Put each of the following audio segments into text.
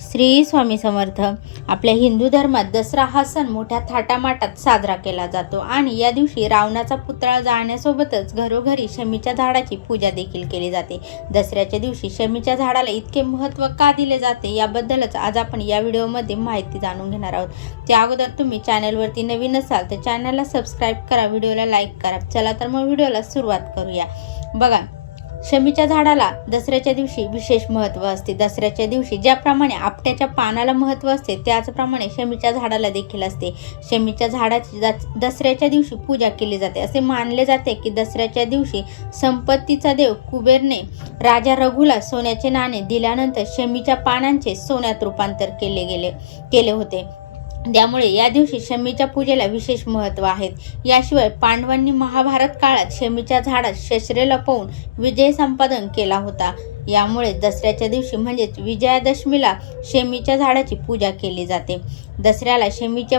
श्री स्वामी समर्थ आपल्या हिंदू धर्मात दसरा हा सण मोठ्या थाटामाटात साजरा केला जातो आणि या दिवशी रावणाचा पुतळा जाळण्यासोबतच घरोघरी शमीच्या झाडाची पूजा देखील केली जाते. दसऱ्याच्या दिवशी शमीच्या झाडाला इतके महत्त्व का दिले जाते याबद्दलच आज आपण या व्हिडिओमध्ये माहिती जाणून घेणार आहोत. त्या अगोदर तुम्ही चॅनलवरती नवीन असाल तर चॅनलला सबस्क्राईब करा व्हिडिओला लाईक करा. चला तर मग व्हिडिओला सुरुवात करूया. बघा शमीच्या झाडाला दसऱ्याच्या दिवशी विशेष महत्त्व असते. दसऱ्याच्या दिवशी ज्याप्रमाणे आपट्याच्या पानाला महत्त्व असते त्याचप्रमाणे शमीच्या झाडाला देखील असते. शमीच्या झाडाची दसऱ्याच्या दिवशी पूजा केली जाते. असे मानले जाते की दसऱ्याच्या दिवशी संपत्तीचा देव कुबेरने राजा रघुला सोन्याचे नाणे दिल्यानंतर शमीच्या पानांचे सोन्यात रूपांतर केले गेले केले होते. त्यामुळे या दिवशी शमीच्या पूजेला विशेष महत्त्व आहेत याशिवाय पांडवांनी महाभारत काळात शमीच्या झाडात शस्त्रे लपवून विजय संपादन केला होता. यामुळे दसऱ्याच्या दिवशी म्हणजेच विजयादशमीला शमीच्या झाडाची पूजा केली जाते. दसऱ्याला शमीच्या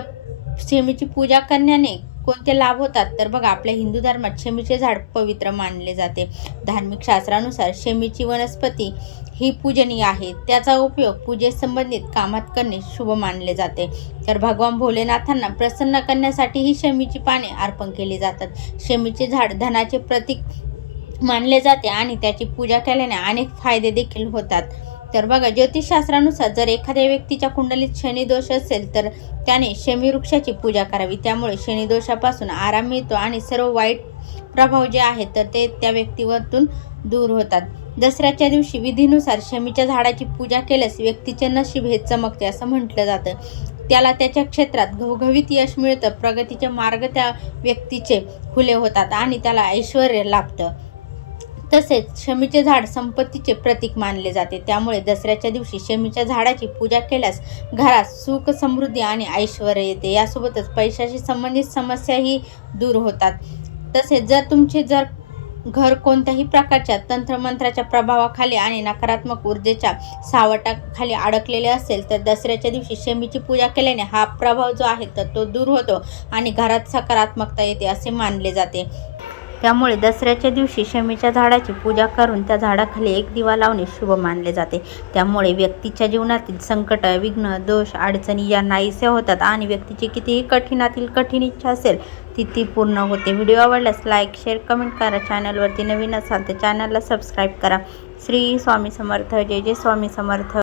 शमीची पूजा करण्याने कोणते लाभ होतात? तर बघा आपल्या हिंदू धर्मात शेमीचे झाड पवित्र मानले जाते. धार्मिक शास्त्रानुसार शेमीची वनस्पती ही पूजनीय आहे. त्याचा उपयोग पूजेसंबंधित कामात करणे शुभ मानले जाते. तर भगवान भोलेनाथांना प्रसन्न करण्यासाठी ही शमीची पाने अर्पण केली जातात. शमीचे झाड धनाचे प्रतीक मानले जाते आणि त्याची पूजा केल्याने अनेक फायदे देखील होतात. तर बघा ज्योतिषशास्त्रानुसार जर एखाद्या व्यक्तीच्या कुंडलीत शनिदोष असेल तर त्याने शमीवृक्षाची पूजा करावी. त्यामुळे शनिदोषापासून आराम मिळतो आणि सर्व वाईट प्रभाव जे आहेत तर ते त्या व्यक्तीवरतून दूर होतात. दसऱ्याच्या दिवशी विधीनुसार शमीच्या झाडाची पूजा केल्यास व्यक्तीचे नशीब हे चमकते असं म्हटलं जातं. त्याला त्याच्या क्षेत्रात घवघवीत यश मिळतं प्रगतीचे मार्ग त्या व्यक्तीचे खुले होतात आणि त्याला ऐश्वर लाभतं. तसेच शमीचे झाड संपत्तीचे प्रतीक मानले जाते. त्यामुळे दसऱ्याच्या दिवशी शमीच्या झाडाची पूजा केल्यास घरात सुख समृद्धी आणि ऐश्वर येते. यासोबतच पैशाशी संबंधित समस्याही दूर होतात. तसेच जर तुमचे जर घर कोणत्याही प्रकारच्या तंत्रमंत्राच्या प्रभावाखाली आणि नकारात्मक ऊर्जेच्या सावटाखाली अडकलेले असेल तर दसऱ्याच्या दिवशी शमीची पूजा केल्याने हा प्रभाव जो आहे तर तो दूर होतो आणि घरात सकारात्मकता येते असे मानले जाते. त्यामुळे दसऱ्याच्या दिवशी शमीच्या झाडाची पूजा करून त्या झाडाखाली एक दिवा लावणे शुभ मानले जाते. त्यामुळे व्यक्तीच्या जीवनातील संकट विघ्न दोष अडचणी या नाहीसे होतात आणि व्यक्तीची कितीही कठीणातील कठीण इच्छा असेल ती ती पूर्ण होते. व्हिडिओ आवडल्यास लाईक शेअर कमेंट करा. चॅनलवरती नवीन असाल तर चॅनलला सबस्क्राईब करा. श्री स्वामी समर्थ. जय जय स्वामी समर्थ.